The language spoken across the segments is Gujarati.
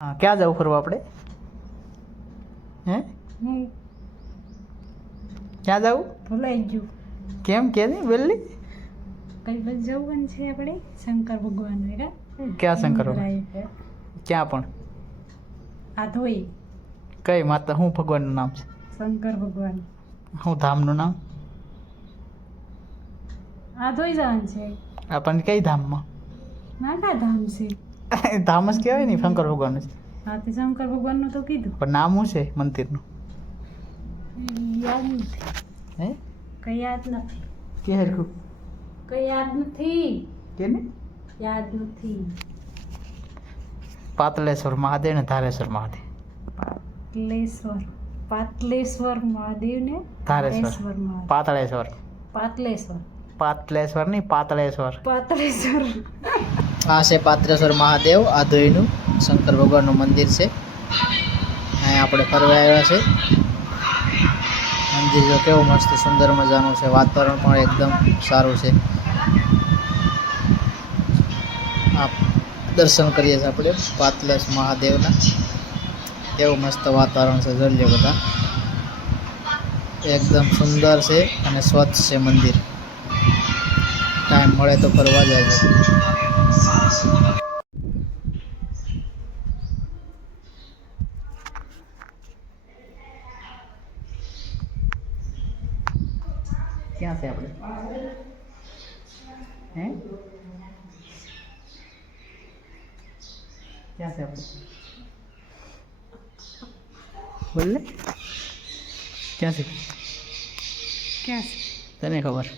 हाँ क्या जाऊ फरवा આપણે हैं क्या जाऊ ભૂલાઈ ગયું કેમ કે નહીં વેલી કઈ બસ જવું છે આપણે શંકર ભગવાન વેગા ક્યાં શંકર ભગવાન ક્યાં પણ આ ધોઈ કઈ માતા હું ભગવાનનું નામ છે શંકર ભગવાન હું ધામનું નામ આ ધોઈ જવાનું છે આપણને કઈ ધામમાં નાકા ધામ છે ધામ જ કહેવાય ને શંકર ભગવાનનું છે હા તે શંકર ભગવાનનું તો કીધું પણ નામ શું છે મંદિરનું યાદ નથી હે કઈ યાદ નથી કે હરખું કઈ યાદ નથી કે ને યાદ નથી પાતળેશ્વર મહાદેવ ને ધારેશ્વર મહાદેવ પાતલેશ્વર મહાદેવ ને ધારેશ્વર મહાદેવ પાતળેશ્વર પાતલેશ્વર નહીં પાતળેશ્વર પાતલેશ્વર આ છે પાતળેશ્વર મહાદેવ આ ધોઈનું શંકર ભગવાનનું મંદિર છે અહીંયા આપણે ફરવા આવ્યા છે મંદિર જો કેવું મસ્ત સુંદર મજાનું છે વાતાવરણ પણ એકદમ સારું છે આ દર્શન કરીએ છીએ આપણે પાતલેશ મહાદેવના કેવું મસ્ત વાતાવરણ છે જોઈ લો બધા એકદમ સુંદર છે અને સ્વચ્છ છે મંદિર ટાઈમ મળે તો ફરવા જાય છે ક્યાં છે આપણે હે ક્યાં છે આપણે બોલ ને ક્યાં છે ક્યાં છે તને ખબર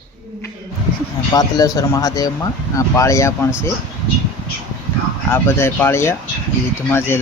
પાતલેશ્વર મહાદેવમાં આ પાળિયા પણ છે આ બધા પાળિયા યુદ્ધમાં જે